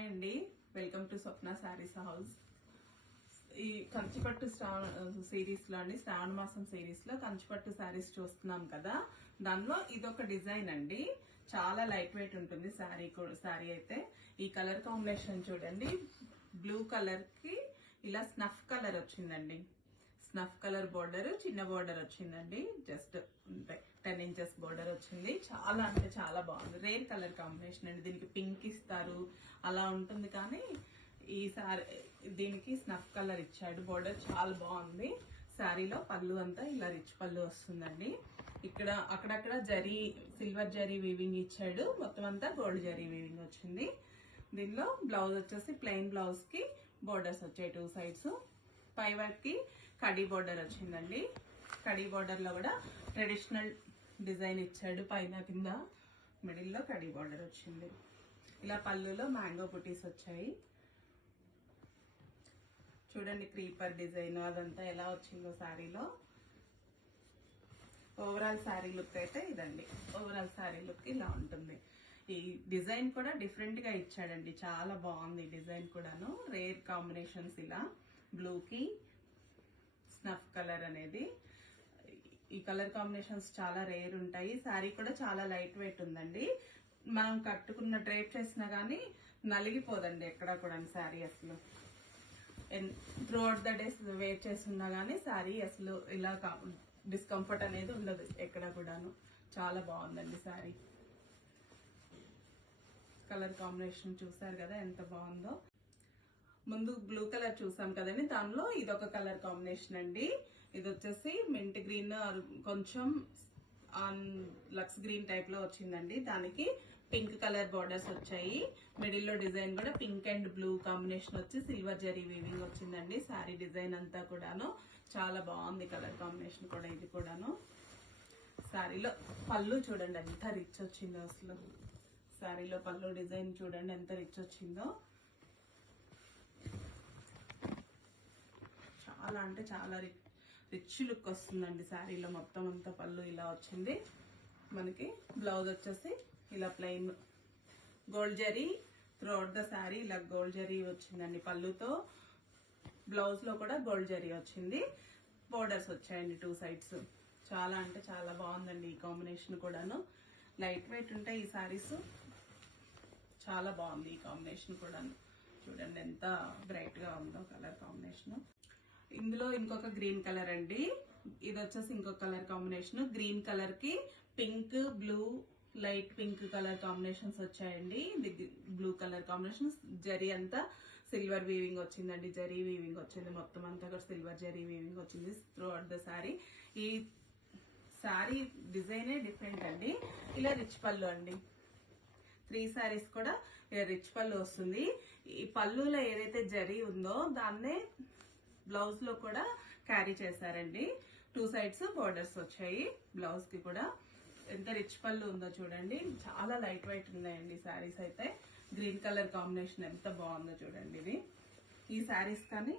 Hi అండి, welcome to Swapna saris house. ఈ కంచిపట్టు series లో అండి, శ్రావణ మాసం సిరీస్ లో కంచిపట్టు శారీస్ చూస్తున్నాం కదా. దానిలో ఇదొక డిజైన్ అండి. చాలా లైట్ వెయిట్ ఉంటుంది శారీ అయితే. ఈ కలర్ కాంబినేషన్ చూడండి, బ్లూ కలర్ కి ఇలా స్నఫ్ కలర్ వచ్చిందండి. స్నఫ్ కలర్ బోర్డర్, చిన్న బోర్డర్ వచ్చిందండి. జస్ట్ 10 ఇంచెస్ బోర్డర్ వచ్చింది. చాలా అంటే చాలా బాగుంది. రేర్ కలర్ కాంబినేషన్ అండి. దీనికి పింక్ ఇస్తారు అలా ఉంటుంది, కానీ ఈ సారీ దీనికి స్నఫ్ కలర్ ఇచ్చాడు. బోర్డర్ చాలా బాగుంది. శారీలో పళ్ళు అంతా ఇలా రిచ్ పళ్ళు వస్తుందండి. ఇక్కడ అక్కడక్కడ సిల్వర్ జరీ వీవింగ్ ఇచ్చాడు. మొత్తం అంతా గోల్డ్ జరీ వీవింగ్ వచ్చింది. దీనిలో బ్లౌజ్ వచ్చేసి ప్లెయిన్ బ్లౌజ్ కి బోర్డర్స్ వచ్చాయి 2 సైడ్స్. పై వైపు కి కడీ బోర్డర్ వచ్చిందండి. కడీ బోర్డర్ లో కూడా ట్రెడిషనల్ డిజైన్ ఇచ్చాడు. పైన కింద మిడిల్ లో కడీ బోర్డర్ వచ్చింది. ఇలా పళ్ళులో మ్యాంగో బుటీస్ వచ్చాయి. చూడండి క్రీపర్ డిజైన్ అదంతా ఎలా వచ్చిందో శారీలో. ఓవరాల్ శారీ లుక్ అయితే ఇదండి. ఓవరాల్ శారీ లుక్ ఇలా ఉంటుంది. ఈ డిజైన్ కూడా డిఫరెంట్ గా ఇచ్చాడండి. చాలా బాగుంది డిజైన్ కూడాను. రేర్ కాంబినేషన్స్ ఇలా బ్లూ కి స్నఫ్ కలర్ అనేది. ఈ కలర్ కాంబినేషన్స్ చాలా రేర్ ఉంటాయి. శారీ కూడా చాలా లైట్ వెయిట్ ఉందండి. మనం కట్టుకున్న డ్రేప్ చేసినా గానీ నలిగిపోదండి ఎక్కడా కూడా శారీ. అసలు through out the days where చేస్తున్నా గానీ శారీ అసలు ఇలా డిస్కంఫర్ట్ అనేది ఉండదు ఎక్కడ కూడాను. చాలా బాగుందండి శారీ. కలర్ కాంబినేషన్ చూసారు కదా ఎంత బాగుందో. ముందు బ్లూ కలర్ చూసాం కదండి, దానిలో ఇదొక కలర్ కాంబినేషన్ అండి. ఇది వచ్చేసి మింట్ గ్రీన్, కొంచెం లక్స్ గ్రీన్ టైప్ లో వచ్చిందండి. దానికి పింక్ కలర్ బోర్డర్స్ వచ్చాయి. మిడిల్ లో డిజైన్ కూడా పింక్ అండ్ బ్లూ కాంబినేషన్ వచ్చి సిల్వర్ జరీ వీవింగ్ వచ్చిందండి. శారీ డిజైన్ అంతా కూడాను చాలా బాగుంది. కలర్ కాంబినేషన్ కూడా ఇది కూడాను. శారీలో పళ్ళు చూడండి ఎంత రిచ్ వచ్చిందో. అసలు శారీలో పళ్ళు డిజైన్ చూడండి ఎంత రిచ్ వచ్చిందో. చాలా అంటే చాలా రిచ్ లుక్ వస్తుందండి శారీలో. మొత్తం అంతా పళ్ళు ఇలా వచ్చింది. మనకి బ్లౌజ్ వచ్చేసి ఇలా plain gold zari through out the sari ఇలా గోల్డ్ జరీ వచ్చిందండి. పళ్ళుతో బ్లౌజ్ లో కూడా గోల్డ్ జరీ వచ్చింది. బోర్డర్స్ వచ్చాయండి 2 సైడ్స్. చాలా అంటే చాలా బాగుందండి ఈ కాంబినేషన్ కూడాను. లైట్ వెయిట్ ఉంటాయి ఈ శారీస్. చాలా బాగుంది ఈ కాంబినేషన్ కూడాను. చూడండి ఎంత బ్రైట్ గా ఉందో కలర్ కాంబినేషన్. ఇందులో ఇంకొక గ్రీన్ కలర్ అండి. ఇది వచ్చేసి ఇంకొక కలర్ కాంబినేషన్. గ్రీన్ కలర్ కి pink, blue, light pink colour combinations వచ్చాయండి. ఇది బ్లూ కలర్ కాంబినేషన్. జరీ అంతా సిల్వర్ వీవింగ్ వచ్చిందండి. జరీ వీవింగ్ వచ్చింది. మొత్తం అంతా కూడా సిల్వర్ జరీ వీవింగ్ వచ్చింది త్రూ అవుట్ ద శారీ. ఈ శారీ డిజైనే డిఫరెంట్ అండి. ఇలా రిచ్ పళ్ళు అండి. 3 శారీస్ కూడా రిచ్ పళ్ళు వస్తుంది. ఈ పళ్ళులో ఏదైతే జరీ ఉందో దాన్నే బ్లౌజ్ లో కూడా క్యారీ చేశారండి. 2 సైడ్స్ బోర్డర్స్ వచ్చాయి బ్లౌజ్ కి కూడా. ఎంత రిచ్ పళ్ళు ఉందో చూడండి. చాలా లైట్ వెయిట్ ఉన్నాయండి శారీస్ అయితే. గ్రీన్ కలర్ కాంబినేషన్ ఎంత బాగుందో చూడండి. ఇది ఈ శారీస్ కానీ